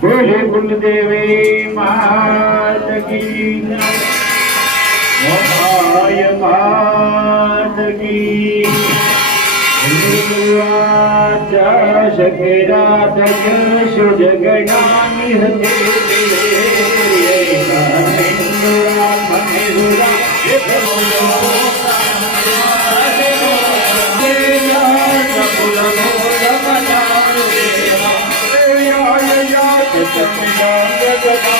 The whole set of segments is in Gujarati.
બોલે કુલદેવી માત કી મહાય માત કી તજ સુજગણાની હતે Thank you.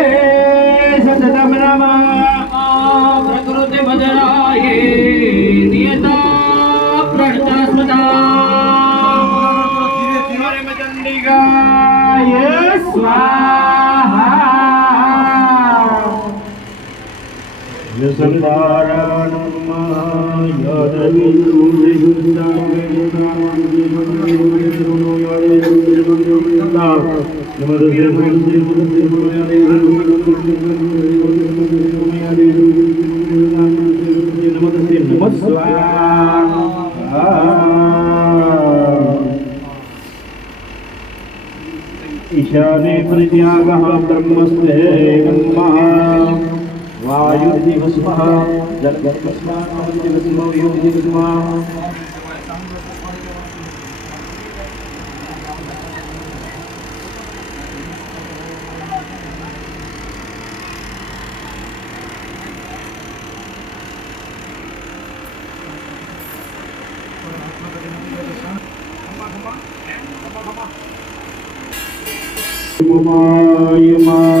ईशाने प्रत्यागः ब्रह्मस्ते ब्रह्मः Mama, you're my.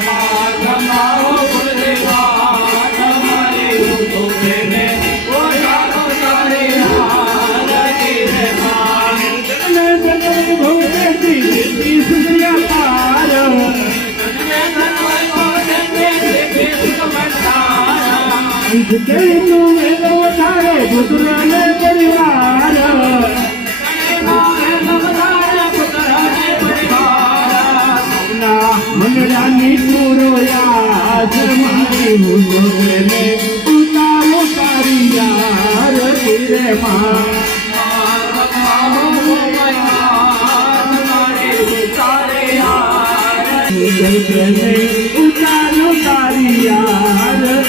કેનું મેલો તારે પુત્રને પરિવાર. મંડળાની પૂરો યાદ મારી મુંડો બેને ઉતારો તારી આરતી રે માં ઉતારો તારી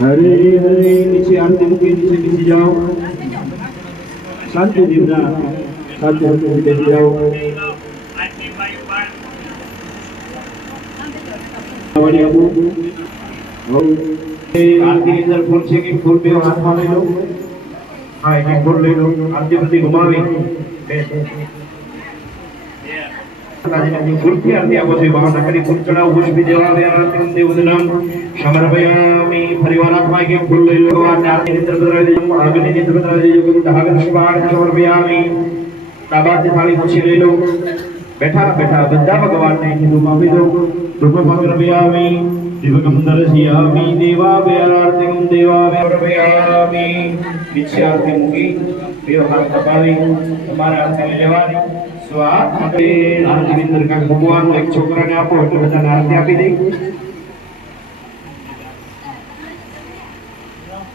हरे हरे नीचे आरती के नीचे नीचे जाओ। शांति जीवना निशे आनंद जाओ। হয়ে যাব আর্কিটেকচার কি করবে হাত মানে হ্যাঁ এটা করলে লোক ঘুমাবে സമർപ്പയാമി പരിവാരാത്മാക്കി സമർപ്പയാമി തപാത്തി ઘુમાવી બે માતાજીની ફૂલથી આરતી આપો છો ભાવના કરી ફૂલ ચડાવો પુષ્પી દેવા આરતી દેવદનમ સમર્પયામિ ફરીવાર હાથમાં એક એક ફૂલ લઈ લો અને આરતી નિત્ર કરાવી દેજો આગળની નિત્ર કરાવી દેજો ગુરુ દહાગન શુભાણ સમર્પયામિ ડાબાથી થાળી પૂછી લઈ લો બેઠા બેઠા બધા ભગવાનને હિન્દુ આપી દો રૂપ સમર્પયામિ દીવકમ દર્શયામિ દેવા વ્યાર્તિમ દેવા વ્યારપયામિ નીચે આરતી મૂકી બે હાથ દબાવી તમારે આરતી લેવાની સ્વાદ માટે આરતી અંદર કાંઈક ભગવાન એક છોકરાને આપો એટલે બધાને આરતી આપી દઈ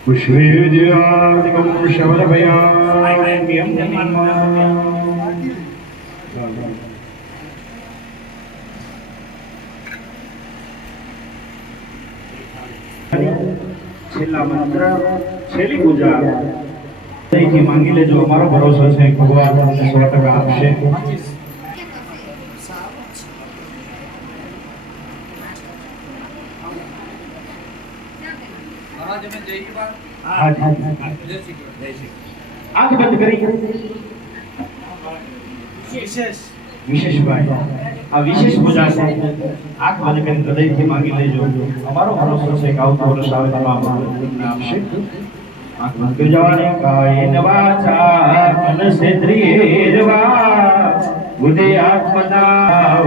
પુષ્પેજયાદિકમ શબદભયામ્યમ છેલ્લા મંત્ર છેલ્લી પૂજા હૃદયથી માંગી લેજો અમારો ભરોસો છે કે ભગવાન તમને સો ટકા આપશે હા જી. આંખ બંધ કરી વિશેષ ભાઈ આ વિશેષ પૂજા છે. આંખ બંધ કરીને હૃદયથી માંગી લેજો. અમારો ભરોસો છે કે આવતું વર્ષ આવે તમામ આપશે. આંખ બંધ કરી જવાની. કાયેન વાચા મનસેન્દ્રિયેર્વા બુદ્ધિ આત્મનાવ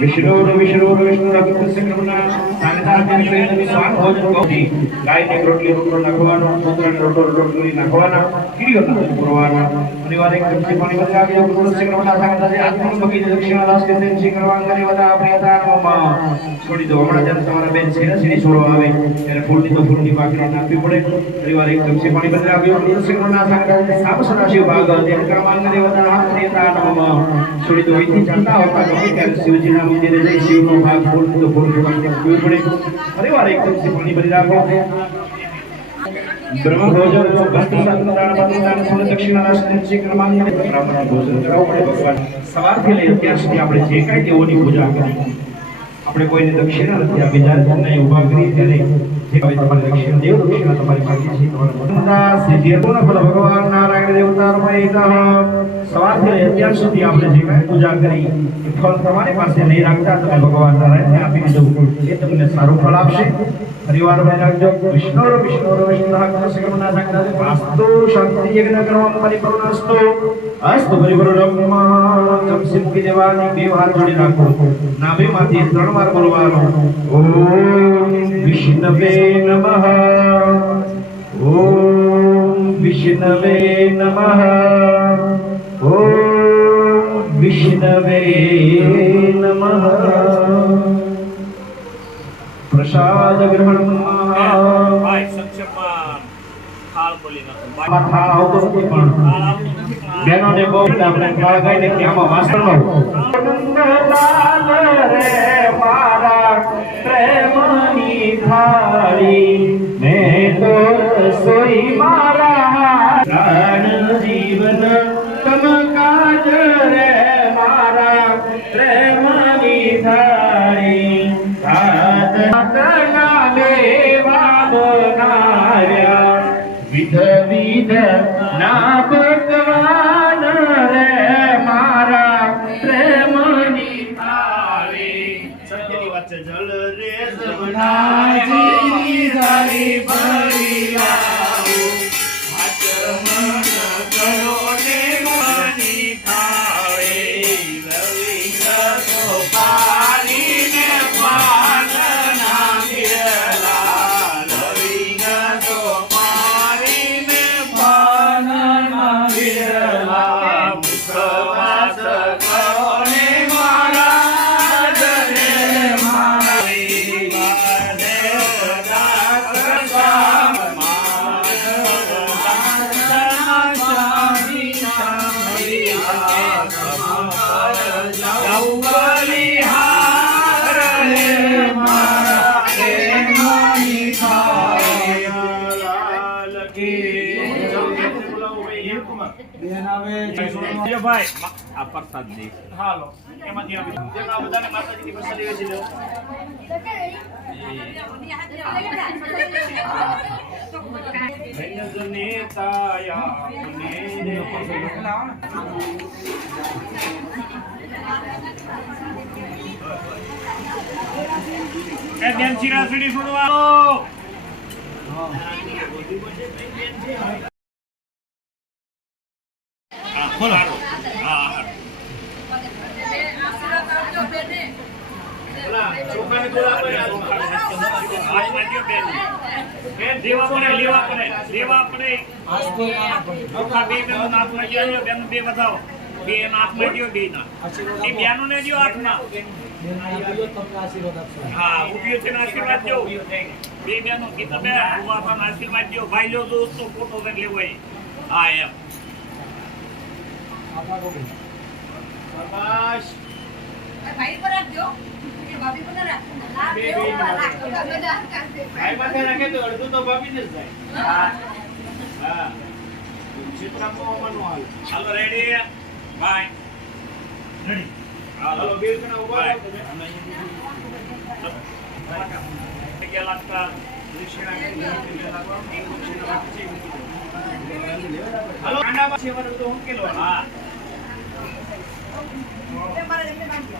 વિષ્ણુ રઘુકૃષ્ણ કરુણા સાનિધાન શ્રી સ્વાન ભોજન કૌજી ગાયને રોટલી રોટલો નાખવાનો કૂતરાને રોટલો રોટલી નાખવાના કીડીઓ નાખી પૂરવાના. પરિવાર એક પાણી બદલે આવી કૃષ્ણ કરુણા સાનિધાન આત્મન બગી દક્ષિણા કે તેમ શ્રી કરવાંગરી વદા પ્રિયતા મમ છોડી દો, હમણાં જ્યારે તમારા બેન છે ને છોડવા આવે, ત્યારે ફૂલની તો ફૂલની પાકડી નાખવી પડે. પરિવાર ચમચી પાણી બદલે આવી કૃષ્ણ કરુણા સાનિધાન સાપ સદાશિવ ભાગ, તેમ કરવાંગરી વદા પ્રિયતા મમ છોડી દો ઇતિ ચાલતા હોતા ગમે ત્યારે શિવજીના મંદિરે જઈ શિવનો ભાગ ફૂલ તો ફૂલ ભગવાનને પીવું પડે. પરિવાર એકદમ પાણી ભરી રાખો. બ્રહ્મ ભોજન તો ભક્ત સાધન દાન પાત્ર દાન સોળ દક્ષિણા રાષ્ટ્ર શ્રી ક્રમાંક બ્રાહ્મણ ભોજન કરાવવું પડે ભગવાન. સવારથી લઈ અત્યાર સુધી આપણે જે કાંઈ દેવોની પૂજા કરી. આપણે કોઈને દક્ષિણા નથી આપી જ્યારે તમને ઊભા કરી ત્યારે જે કાંઈ તમારી દક્ષિણા દેવ દક્ષિણા તમારી માગી છે તમારા બધા સિદ્ધિ પૂર્ણ ફળ ભગવાન નારાયણ દેવતા સવારથી લઈ અત્યાર સુધી આપણે જે કાંઈ પૂજા કરી એ ફળ તમારી પાસે નહીં રાખતા તમે ભગવાન નારાયણને આપી દીધું એ તમને સારું ફળ આપશે પરિવાર માં રાખજો વિષ્ણુ વિષ્ણુ વિષ્ણુ હસ્તકમના સંગતા વાસ્તુ શાંતિ યજ્ઞ કરવા પરિપૂર્ણસ્તુ અસ્તુ પરિપૂર્ણમ સિદ્ધિ દેવાની બે વાર જોડી રાખો નાભીમાંથી ત્રણ વાર બોલવાનું ઓમ વિષ્ણવે નમઃ ઓમ વિષ્ણવે નમઃ ઓમ વિષ્ણવે થાળ ગાઈને કે આમાં કાજ રે. Papa. આ પ્રસાદ દે. હાલો. એમાંથી આપી જેમાં બધાને માતાજીની પ્રસાદ લેવી છે લેવો ભજને તાયા બે હાથમાં દ્યો, લ્યો, બેનનો બે બતાવો. બે એના હાથમાં દ્યો, બેયના. એ બેનોને દ્યો હાથમાં. હા, ઊભી થઈને આશીર્વાદ દ્યો. બે બેનો, ગીતાબેન, ઊભા થઈને આશીર્વાદ દ્યો. ભાઈ લ્યો દોસ્તો, ફોટો લઈને લેવો એ. હા, એમ. ભાઈ પર રાખજો ભાભી પર રાખજો ના બે ભાઈ પાસે રાખે તો અડધું તો ભાભીને જ જાય. હા. ચિત્રામાં આવવાનું હાલ. હાલો, બે જણા રહો તમે. લાગતા, કાંડા પાસે ઉકેલવાનું. હા. મારે એમને બાંધજો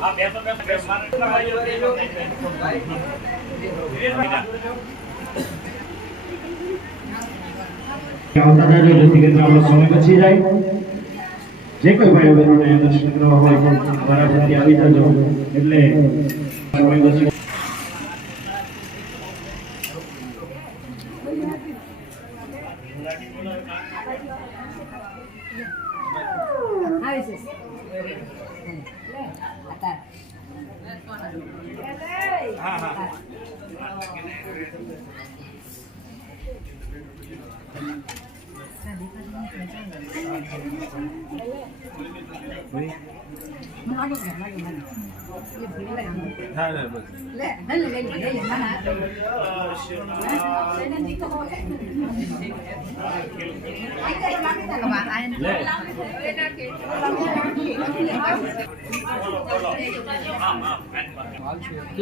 હા, બેસો, બેસો, બેસો. મારે એટલા ભાઈઓ બેસો. આવતા જાજો જેથી આપણો સમય બચી જાય જે કોઈ ભાઈઓ બહેનોને આવી જજો એટલે.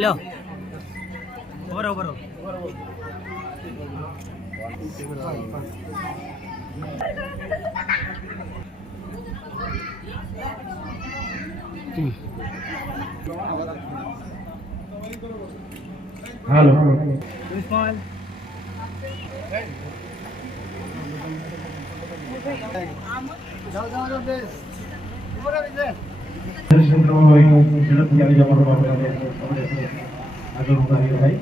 लो बरो बरो Hello. This one. Terus kalau yang sudah tinggal di Jawa Barat, ada rumah yang lain.